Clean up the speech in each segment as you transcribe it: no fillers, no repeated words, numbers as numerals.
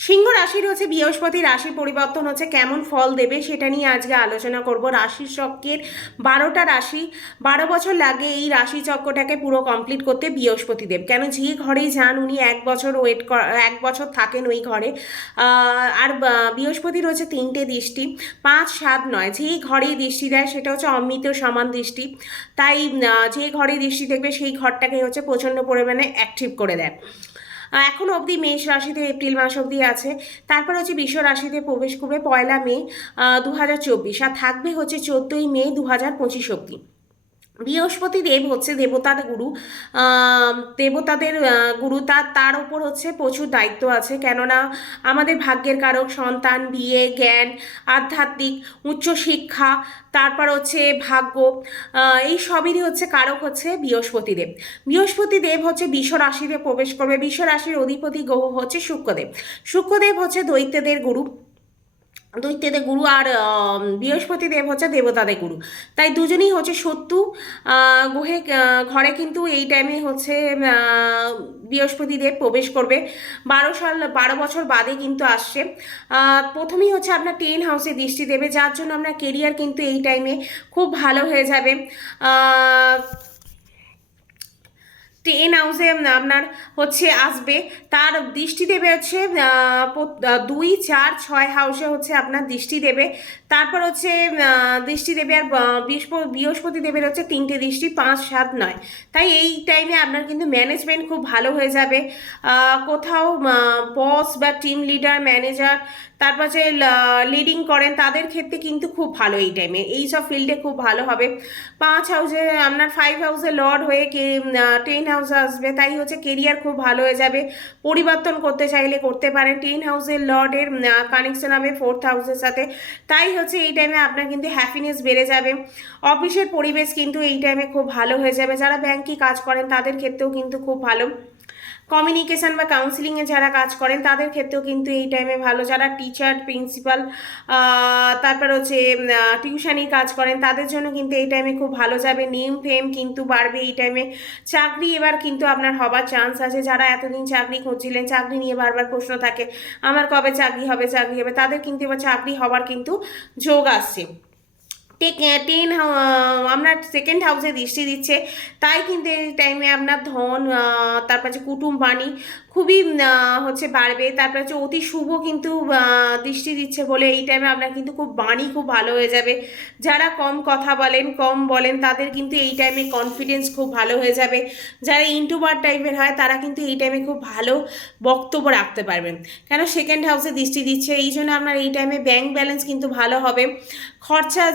সিংহ রাশির হচ্ছে বৃহস্পতি রাশি পরিবর্তন হচ্ছে কেমন ফল দেবে সেটা নিয়ে আজকে আলোচনা করব। রাশির চক্রের 12টা রাশি, 12 বছর লাগে এই রাশি চক্রটাকে পুরো কমপ্লিট করতে বৃহস্পতি দেব। কেন যে ঘরেই যান উনি 1 বছর 1 বছর থাকেন ওই ঘরে। আর বৃহস্পতির হচ্ছে 3টে দৃষ্টি, 5, 7, 9। যেই ঘরেই দৃষ্টি দেয় সেটা হচ্ছে অমৃত সমান দৃষ্টি। তাই যে ঘরেই দৃষ্টি দেখবে সেই ঘরটাকে হচ্ছে প্রচণ্ড পরিমাণে অ্যাক্টিভ করে দেয়। এখন অবধি মেষ রাশিতে এপ্রিল মাস অবধি আছে, তারপর হচ্ছে বৃষ রাশিতে প্রবেশ করবে 1 মে 2024, আর থাকবে হচ্ছে 14 মে 2025 অবধি। বৃহস্পতি দেব হচ্ছে দেবতার গুরু, দেবতাদের গুরু। তার ওপর হচ্ছে প্রচুর দায়িত্ব আছে, কেননা আমাদের ভাগ্যের কারক, সন্তান, বিয়ে, জ্ঞান, আধ্যাত্মিক, উচ্চশিক্ষা, তারপর হচ্ছে ভাগ্য, এই সবেরই হচ্ছে কারক হচ্ছে বৃহস্পতি দেব। বৃহস্পতি দেব হচ্ছে বৃষ রাশিতে প্রবেশ করবে। বৃষ রাশির অধিপতি গ্রহ হচ্ছে শুক্রদেব। শুক্রদেব হচ্ছে দৈত্যদের গুরু, দৈত্যদের গুরু, আর বৃহস্পতি দেব হচ্ছে দেবতাদের গুরু। তাই দুজনেই হচ্ছে শত্রু গ্রহে। ঘরে কিন্তু এই টাইমে হচ্ছে বৃহস্পতি দেব প্রবেশ করবে। 12 বছর বাদে কিন্তু আসছে। প্রথমেই হচ্ছে আপনার 10 হাউসে দৃষ্টি দেবে, যার জন্য আপনার কেরিয়ার কিন্তু এই টাইমে খুব ভালো হয়ে যাবে। 10 হাউসে আপনার হচ্ছে আসবে, তার দৃষ্টি দেবে হচ্ছে 2, 4, 6 হাউসে হচ্ছে আপনার দৃষ্টি দেবে। তারপর হচ্ছে দৃষ্টি দেবে, আর বৃহস্পতি দেবের হচ্ছে 3টে দৃষ্টি, 5, 7, 9। তাই এই টাইমে আপনার কিন্তু ম্যানেজমেন্ট খুব ভালো হয়ে যাবে। কোথাও বস বা টিম লিডার, ম্যানেজার, তারপর যে লিডিং করেন তাদের ক্ষেত্রে কিন্তু খুব ভালো এই টাইমে, এই সব ফিল্ডে খুব ভালো হবে। 5 হাউসে আপনার 5 হাউসে লর্ড হয়ে 10 হাউসে আসবে, তাই হচ্ছে কেরিয়ার খুব ভালো হয়ে যাবে। পরিবর্তন করতে চাইলে করতে পারেন। 10 হাউসের লর্ডের কানেকশন হবে 4th হাউসের সাথে, তাই হচ্ছে এই টাইমে আপনার কিন্তু হ্যাপিনেস বেড়ে যাবে। অফিসের পরিবেশ কিন্তু এই টাইমে খুব ভালো হয়ে যাবে। যারা ব্যাংকে কাজ করেন তাদের ক্ষেত্রেও কিন্তু খুব ভালো। কমিউনিকেশন বা কাউন্সিলিংয়ে যারা কাজ করেন তাদের ক্ষেত্রেও কিন্তু এই টাইমে ভালো। যারা টিচার, প্রিন্সিপাল, তারপর হচ্ছে টিউশনি কাজ করেন তাদের জন্য কিন্তু এই টাইমে খুব ভালো যাবে। নেম ফেম কিন্তু বাড়বে এই টাইমে। চাকরি এবার কিন্তু আপনার হবার চান্স আছে। যারা এতদিন চাকরি খুঁজছিলেন, চাকরি নিয়ে বারবার প্রশ্ন থাকে আমার কবে চাকরি হবে, চাকরি হবে, তাদের কিন্তু এবার চাকরি হবার কিন্তু যোগ আসছে। আপনার 2nd হাউসে দৃষ্টি দিচ্ছে, তাই কিন্তু এই টাইমে আপনার ধন, তারপর হচ্ছে কুটুম বাণী খুবই হচ্ছে বাড়বে। তারপর হচ্ছে অতি শুভ কিন্তু দৃষ্টি দিচ্ছে বলে এই টাইমে আপনার কিন্তু খুব বাণী খুব ভালো হয়ে যাবে। যারা কম কথা বলেন, কম বলেন, তাদের কিন্তু এই টাইমে কনফিডেন্স খুব ভালো হয়ে যাবে। যারা ইন্ট্রোভার্ট টাইপের হয় তারা কিন্তু এই টাইমে খুব ভালো বক্তব্য রাখতে পারবেন, কেন 2nd হাউসে দৃষ্টি দিচ্ছে। এই জন্য আপনার এই টাইমে ব্যাংক ব্যালেন্স কিন্তু ভালো হবে। খরচা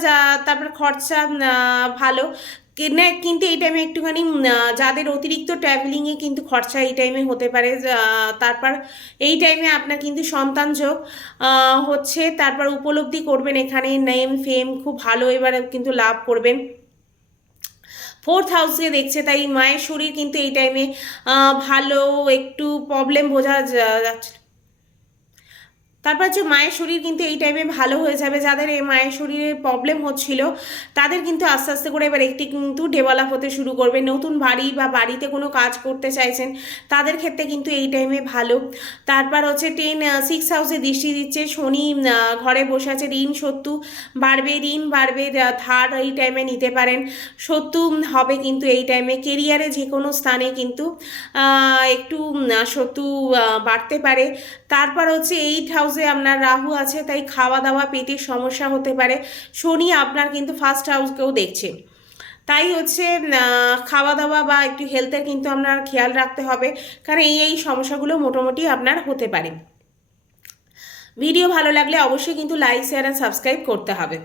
তারপর খরচা ভালো কিন্তু এই টাইমে একটুখানি যাদের অতিরিক্ত ট্রাভেলিংয়ে কিন্তু খরচা এই টাইমে হতে পারে। তারপর এই টাইমে আপনার কিন্তু সন্তান যোগ হচ্ছে, তারপর উপলব্ধি করবেন এখানে নেম ফেম খুব ভালো এবারে কিন্তু লাভ করবেন। 4th হাউসে দেখছে, তাই মায়ের শরীর কিন্তু এই টাইমে ভালো, একটু প্রবলেম বোঝা যাচ্ছে। তারপর হচ্ছে মায়ের শরীর কিন্তু এই টাইমে ভালো হয়ে যাবে। যাদের এই মায়ের শরীরে প্রবলেম হচ্ছিল তাদের কিন্তু আস্তে আস্তে করে এবার একটি কিন্তু ডেভেলপ হতে শুরু করবে। নতুন বাড়ি বা বাড়িতে কোনো কাজ করতে চাইছেন তাদের ক্ষেত্রে কিন্তু এই টাইমে ভালো। তারপর হচ্ছে 6 হাউসে দৃষ্টি দিচ্ছে শনি, ঘরে বসে আছে। ঋণ শত্রু বাড়বে, ঋণ বাড়বে, ধার এই টাইমে নিতে পারেন। শত্রু হবে কিন্তু এই টাইমে। কেরিয়ারে যে কোনো স্থানে কিন্তু একটু শত্রু বাড়তে পারে। তারপর হচ্ছে 8 হাউসে আপনার রাহু আছে, তাই খাওয়া দাওয়া পেটের সমস্যা হতে পারে। শনি আপনার কিন্তু 1st হাউসকেও দেখছে, তাই হচ্ছে খাওয়া দাওয়া বা একটু হেলথের কিন্তু আপনার খেয়াল রাখতে হবে, কারণ এই সমস্যাগুলো মোটামুটি আপনার হতে পারে। ভিডিও ভালো লাগলে অবশ্যই কিন্তু লাইক, শেয়ার অ্যান্ড সাবস্ক্রাইব করতে হবে।